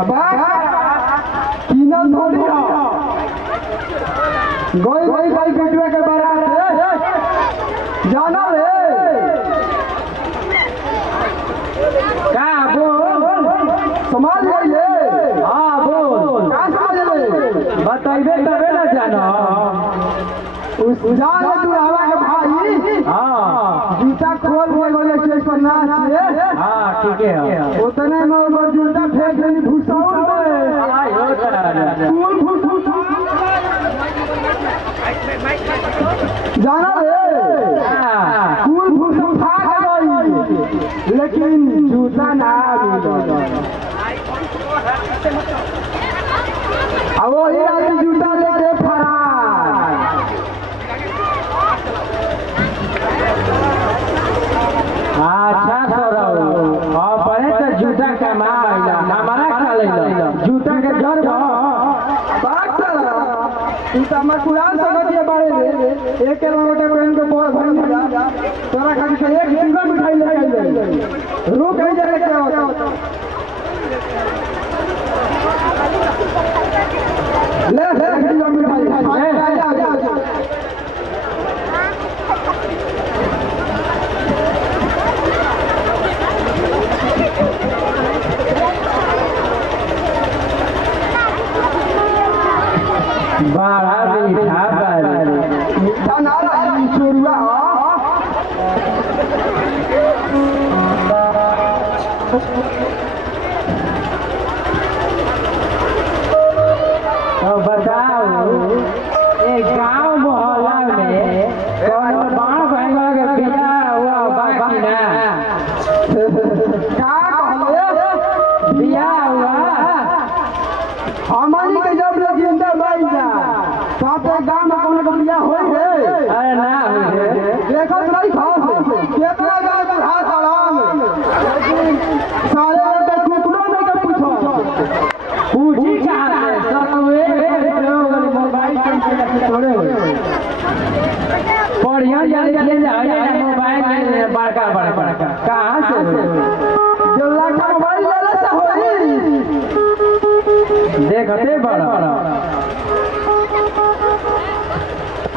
अब तीनन थोड़ी हो गोई गोई गोई बिटुआ के बारात जाना रे का बोल समाज ले हां बोल का समझ ले बताइबे तबे ना जाना उस जान तू आवा के भाई हां जूता खोल के बोले स्टेज पर नाच रे हां ठीक है उतने में वो जूता फेंक देनी भूसाउल में आई हो फूल फूल जाना रे फूल फूल उठा गई लेकिन जूता ना मिला अब वही आदमी जूता लेके फरार अच्छा सौरव अपने तो जूता कमा आइला हमारा खा लेला जूता के घर बात चला तू तो हमर कुरान समझ के बारे रे एक किलोमीटर पहन के बहुत भरी जा तोरा खाली से एक सिंगल मिठाई ले आई रुक आई जरा क्या होता ले ले मिठाई बड़ा मीठा मीठा ना चोरुआ तो बताओ एक गांव मोहल्ला में कौन बाण भाई के बिया हुआ बाकी ना का कहले बिया हुआ हमारी के जब जिंदा बाई जा साथे गांव में कोनो बिया होई है अरे ना होई है देखो नहीं खास केतना गांव का हाथ आराम सारे के टुकड़ों में के पूछो पूछी कहां है सतवे मोबाइल के थोड़े हो बढ़िया जाने जाए मोबाइल में बड़का बड़का कहां से जो लाखा मोबाइल ले से होई देखते बड़ा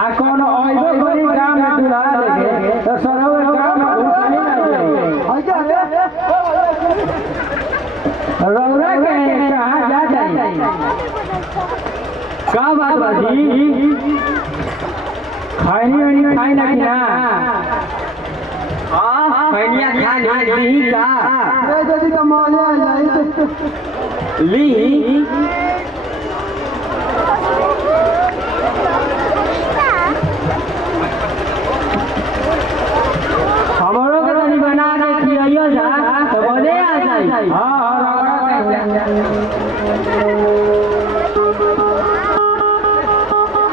आ कोनो आइबो बड़ी काम में दुला देगे तो सरोवर काम में घुसनी ना जाए रौरा के कहां जा जाए का बात बाजी खानी वानी खाई ना कि ना हां खैनिया खा ली का रे जदी तो माले नहीं ली हमारो के तनी बना के खियाइयो जा तो बोले आ जाई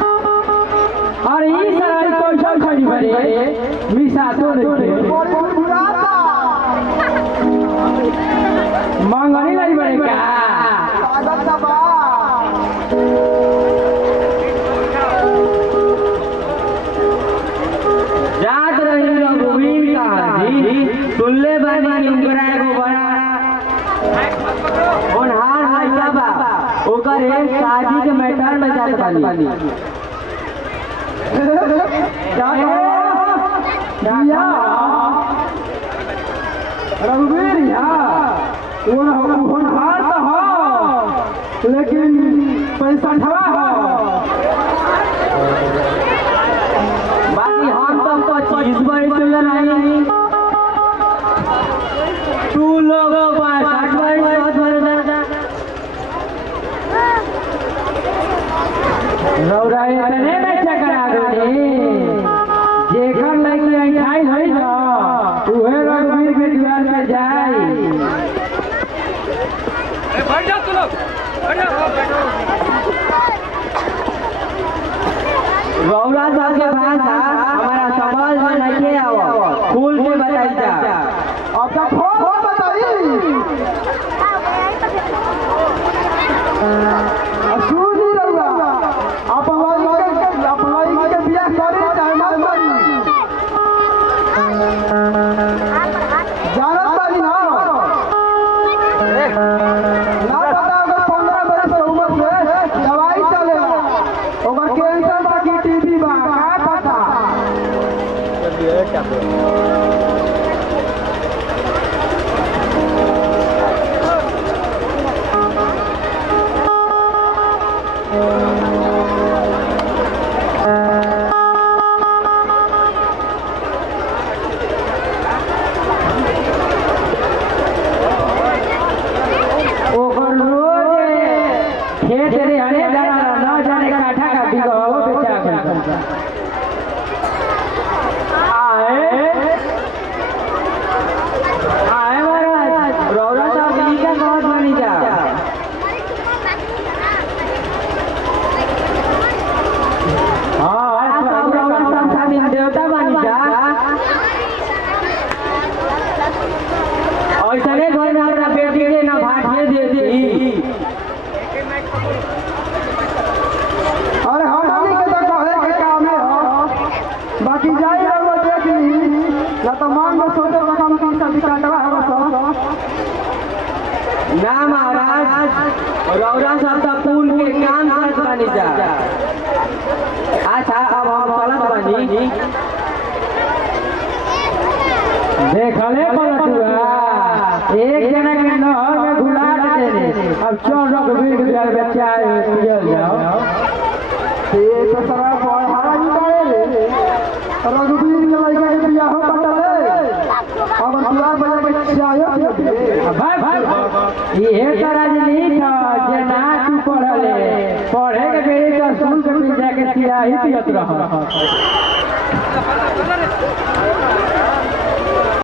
और ई सराई कैसन खड़ी बरे मिसा तो रे मंगनी नहीं बरे का स्वागत बा जात रही रघुवीर का जी सुनले बानी उनकरा एगो बड़ा होनहार लइका बा ओकर एक शादी के मैटर में जात बानी क्या रघुवीर वो होनहार तो हो लेकिन पैसा ठवा हो बाकी हम तो चीज बड़ी चल नहीं तू लोगों पास 60 रौरा इतने में चकरा गई जेकर लगी आई होई ना उहे रघुवीर के द्वार पे जाई बैठ जाओ तुम लोग बैठ जाओ गौरा साहब के भाषा हमारा समाज में नहीं आओ फूल के बताई जा अब तक हो बताई सुनी रहुआ आप हमारी के बियाह करे चाहे मत करी जानत बानी ना पता ऐसने घर में अपना बेटी के ना भाटिए दे दी। अरे हम के तो कहे के काम है बाकी जाई रहो देख ली ना तो मांग में सोचे रकम की सब काटवा है बस ना महाराज रौरा साहब का पुल के काम करत बानी जा। अच्छा अब हम चलत बानी देखले पलटुआ एक जना के नहर में घुला देने अब चल रघुवीर के बच्चा पियल जाओ। ये तो सारा बड़ा ही करे रे रघुवीर के लड़का के बियाह पटले अब दुआ बजा के चायो भाई भाई ये तो राजनीति जे ना तू पढ़ले पढ़े के बेरी तो स्कूल के जाके सियाही पियत रह।